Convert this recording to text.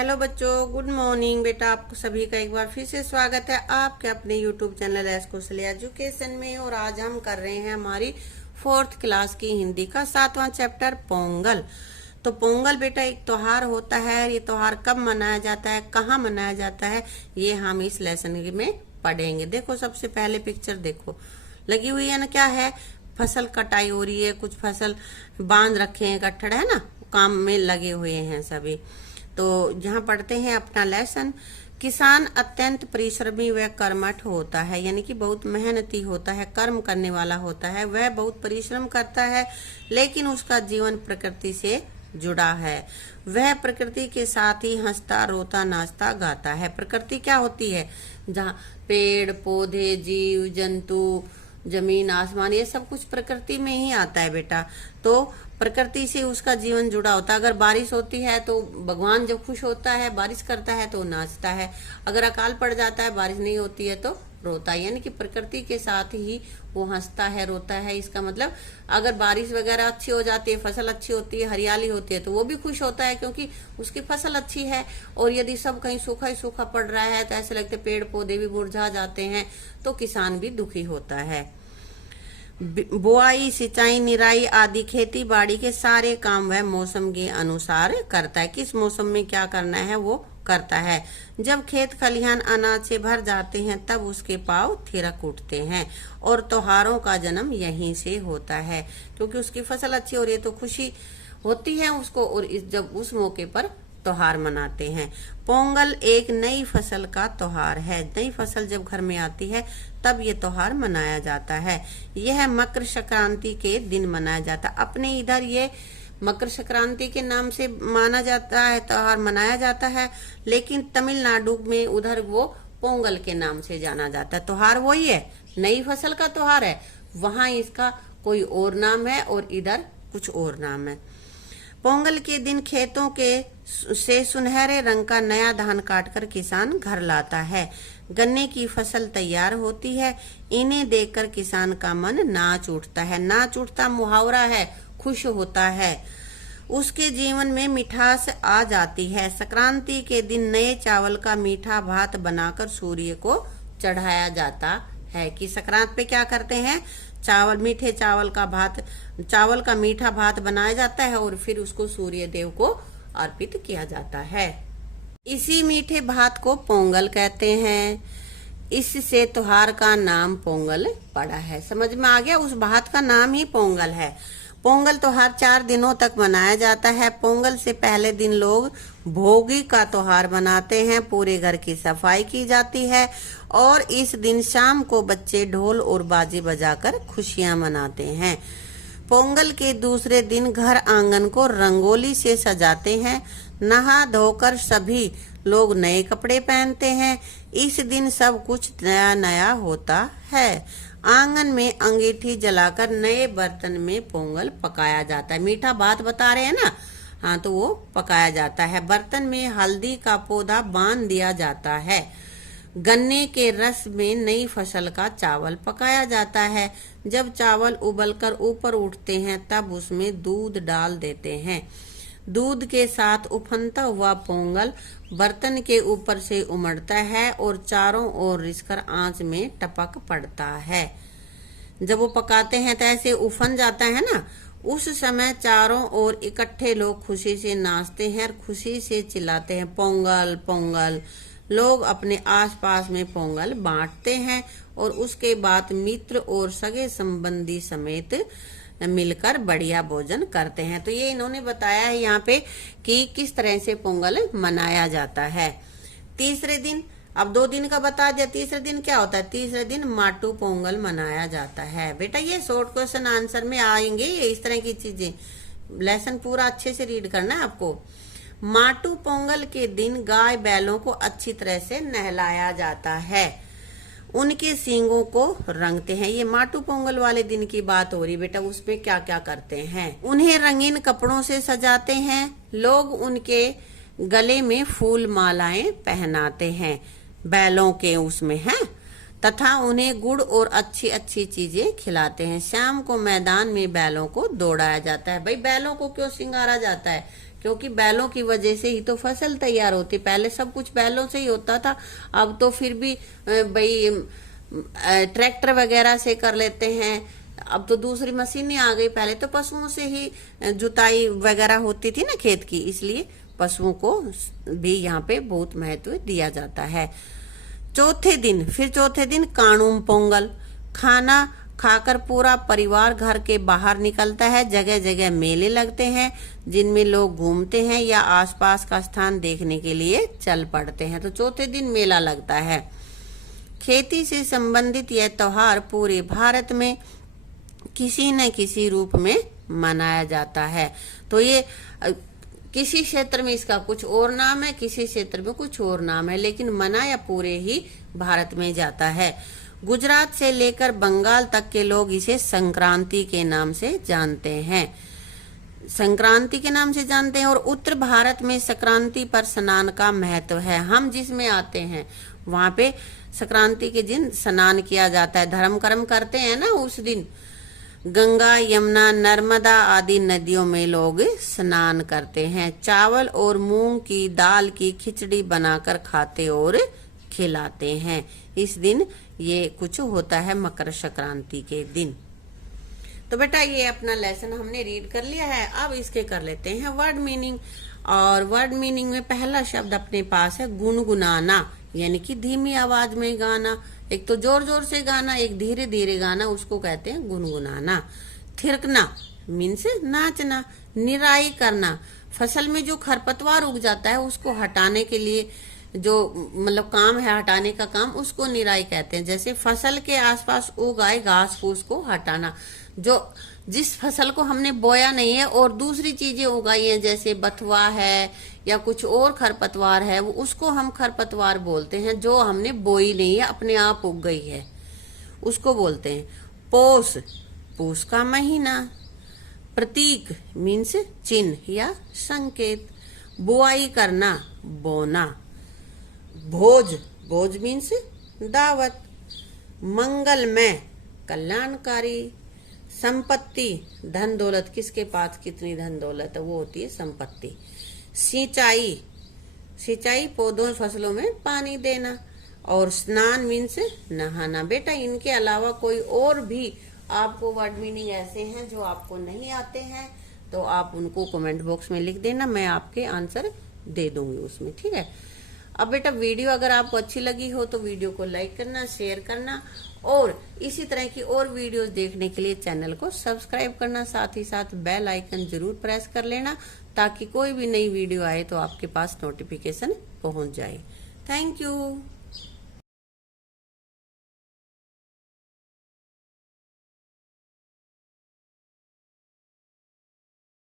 Hello बच्चों, good morning. बेटा आपको सभी का एक बार फिर से स्वागत है आपके अपने यूट्यूब चैनल एस कौशल एजुकेशन में। और आज हम कर रहे हैं हमारी 4th क्लास की हिंदी का 7वां चैप्टर पोंगल। तो पोंगल बेटा एक त्योहार होता है। ये त्योहार कब मनाया जाता है, कहाँ मनाया जाता है, ये हम इस लेसन में पढ़ेंगे। देखो सबसे पहले पिक्चर देखो लगी हुई है ना, क्या है, फसल कटाई हो रही है, कुछ फसल बांध रखे हैं, गट्ठड़ है ना, काम में लगे हुए हैं सभी। तो यहाँ पढ़ते हैं अपना लेसन। किसान अत्यंत परिश्रमी व कर्मठ होता है, यानी कि बहुत मेहनती होता है, कर्म करने वाला होता है। वह बहुत परिश्रम करता है, लेकिन उसका जीवन प्रकृति से जुड़ा है। वह प्रकृति के साथ ही हंसता, रोता, नाचता, गाता है। प्रकृति क्या होती है, जहाँ पेड़ पौधे, जीव जंतु, जमीन आसमान, ये सब कुछ प्रकृति में ही आता है बेटा। तो प्रकृति से उसका जीवन जुड़ा होता है। अगर बारिश होती है तो भगवान जब खुश होता है, बारिश करता है तो नाचता है। अगर अकाल पड़ जाता है, बारिश नहीं होती है तो रोता है। यानी कि प्रकृति के साथ ही वो हंसता है, रोता है। इसका मतलब अगर बारिश वगैरह अच्छी हो जाती है, फसल अच्छी होती है, हरियाली होती है, तो वो भी खुश होता है क्योंकि उसकी फसल अच्छी है। और यदि सब कहीं सूखा ही सूखा पड़ रहा है तो ऐसे लगते पेड़ पौधे भी मुरझा जाते हैं, तो किसान भी दुखी होता है। बुआई, सिंचाई, निराई आदि खेती बाड़ी के सारे काम वह मौसम के अनुसार करता है। किस मौसम में क्या करना है वो करता है। जब खेत खलिहान अनाज से भर जाते हैं तब उसके पांव थिरक उठते हैं। और त्योहारों का जन्म यहीं से होता है, क्योंकि उसकी फसल अच्छी हो रही है तो खुशी होती है उसको। और जब उस मौके पर त्योहार मनाते हैं। पोंगल एक नई फसल का त्योहार है। नई फसल जब घर में आती है तब ये त्योहार मनाया जाता है। यह मकर संक्रांति के दिन मनाया जाता है। अपने इधर ये मकर संक्रांति के नाम से माना जाता है, त्योहार मनाया जाता है। लेकिन तमिलनाडु में उधर वो पोंगल के नाम से जाना जाता है। त्योहार वही है, नई फसल का त्योहार है, वहां इसका कोई और नाम है और इधर कुछ और नाम है। पोंगल के दिन खेतों के से सुनहरे रंग का नया धान काटकर किसान घर लाता है। गन्ने की फसल तैयार होती है। इन्हें देखकर किसान का मन नाच उठता है। नाच उठता मुहावरा है, खुश होता है। उसके जीवन में मिठास आ जाती है। संक्रांति के दिन नए चावल का मीठा भात बनाकर सूर्य को चढ़ाया जाता है। कि संक्रांत पे क्या करते हैं, चावल, मीठे चावल का मीठा भात बनाया जाता है और फिर उसको सूर्य देव को अर्पित किया जाता है। इसी मीठे भात को पोंगल कहते हैं। इससे त्योहार का नाम पोंगल पड़ा है। समझ में आ गया, उस भात का नाम ही पोंगल है। पोंगल त्योहार 4 दिनों तक मनाया जाता है। पोंगल से पहले दिन लोग भोगी का त्योहार मनाते हैं। पूरे घर की सफाई की जाती है और इस दिन शाम को बच्चे ढोल और बाजे बजाकर खुशियां मनाते हैं। पोंगल के दूसरे दिन घर आंगन को रंगोली से सजाते हैं। नहा धोकर सभी लोग नए कपड़े पहनते हैं। इस दिन सब कुछ नया नया होता है। आंगन में अंगीठी जलाकर नए बर्तन में पोंगल पकाया जाता है। मीठा भात बता रहे हैं ना, हाँ, तो वो पकाया जाता है। बर्तन में हल्दी का पौधा बांध दिया जाता है। गन्ने के रस में नई फसल का चावल पकाया जाता है। जब चावल उबलकर ऊपर उठते हैं तब उसमें दूध डाल देते हैं। दूध के साथ उफनता हुआ पोंगल बर्तन के ऊपर से उमड़ता है और चारों ओर रिसकर आंच में टपक पड़ता है। जब वो पकाते हैं तो ऐसे उफन जाता है ना, उस समय चारों ओर इकट्ठे लोग खुशी से नाचते हैं और खुशी से चिल्लाते हैं, पोंगल पोंगल। लोग अपने आसपास में पोंगल बांटते हैं और उसके बाद मित्र और सगे संबंधी समेत मिलकर बढ़िया भोजन करते हैं। तो ये इन्होंने बताया है यहाँ पे कि किस तरह से पोंगल मनाया जाता है। तीसरे दिन, अब 2 दिन का बता दिया, तीसरे दिन क्या होता है। तीसरे दिन माटू पोंगल मनाया जाता है। बेटा ये शॉर्ट क्वेश्चन आंसर में आएंगे ये इस तरह की चीजें। लेसन पूरा अच्छे से रीड करना है आपको। माटू पोंगल के दिन गाय बैलों को अच्छी तरह से नहलाया जाता है। उनके सींगों को रंगते हैं। ये माटू पोंगल वाले दिन की बात हो रही बेटा, उसमें क्या क्या करते हैं। उन्हें रंगीन कपड़ों से सजाते हैं। लोग उनके गले में फूल मालाएं पहनाते हैं। बैलों के उसमें है तथा उन्हें गुड़ और अच्छी अच्छी चीजें खिलाते हैं। शाम को मैदान में बैलों को दौड़ाया जाता है। भाई बैलों को क्यों सिंगारा जाता है? क्योंकि बैलों की वजह से ही तो फसल तैयार होती। पहले सब कुछ बैलों से ही होता था, अब तो फिर भी भाई ट्रैक्टर वगैरह से कर लेते हैं। अब तो दूसरी मशीनें आ गई, पहले तो पशुओं से ही जुताई वगैरह होती थी ना खेत की, इसलिए पशुओं को भी यहाँ पे बहुत महत्व दिया जाता है। चौथे दिन काणूम पोंगल। खाना खाकर पूरा परिवार घर के बाहर निकलता है। जगह जगह मेले लगते हैं जिनमें लोग घूमते हैं या आसपास का स्थान देखने के लिए चल पड़ते हैं। तो चौथे दिन मेला लगता है। खेती से संबंधित यह त्योहार पूरे भारत में किसी न किसी रूप में मनाया जाता है। तो ये किसी क्षेत्र में इसका कुछ और नाम है, किसी क्षेत्र में कुछ और नाम है, लेकिन मनाया पूरे ही भारत में जाता है। गुजरात से लेकर बंगाल तक के लोग इसे संक्रांति के नाम से जानते हैं। संक्रांति के नाम से जानते हैं। और उत्तर भारत में संक्रांति पर स्नान का महत्व है। हम जिसमें आते हैं वहां पे संक्रांति के दिन स्नान किया जाता है, धर्म कर्म करते हैं ना उस दिन। गंगा, यमुना, नर्मदा आदि नदियों में लोग स्नान करते हैं। चावल और मूंग की दाल की खिचड़ी बनाकर खाते और खिलाते हैं। इस दिन ये कुछ होता है मकर संक्रांति के दिन। तो बेटा ये अपना लेसन हमने रीड कर लिया है। अब इसके कर लेते हैं वर्ड मीनिंग। और वर्ड मीनिंग में पहला शब्द अपने पास है गुनगुनाना, यानी कि धीमी आवाज में गाना। एक तो जोर जोर से गाना, एक धीरे धीरे गाना, उसको कहते हैं गुनगुनाना। थिरकना मीन्स नाचना। निराई करना, फसल में जो खरपतवार उग जाता है उसको हटाने के लिए जो मतलब काम है हटाने का काम, उसको निराई कहते हैं। जैसे फसल के आसपास उग आए घास फूस को हटाना। जो जिस फसल को हमने बोया नहीं है और दूसरी चीजें उगाई हैं, जैसे बथुआ है या कुछ और खरपतवार है, वो उसको हम खरपतवार बोलते हैं। जो हमने बोई नहीं है, अपने आप उग गई है, उसको बोलते हैं। पोष, पूष का महीना। प्रतीक मीन्स चिन्ह या संकेत। बुआई करना, बोना। भोज, भोज मीन्स दावत। मंगलमय, कल्याणकारी। संपत्ति, धन दौलत, किसके पास कितनी धन दौलत है वो होती है संपत्ति। सिंचाई, सिंचाई पौधों फसलों में पानी देना। और स्नान मीन्स नहाना। बेटा इनके अलावा कोई और भी आपको वर्ड मीनिंग ऐसे हैं जो आपको नहीं आते हैं तो आप उनको कमेंट बॉक्स में लिख देना, मैं आपके आंसर दे दूंगी उसमें, ठीक है। अब बेटा वीडियो अगर आपको अच्छी लगी हो तो वीडियो को लाइक करना, शेयर करना और इसी तरह की और वीडियोस देखने के लिए चैनल को सब्सक्राइब करना। साथ ही साथ बेल आइकन जरूर प्रेस कर लेना ताकि कोई भी नई वीडियो आए तो आपके पास नोटिफिकेशन पहुंच जाए। Thank you.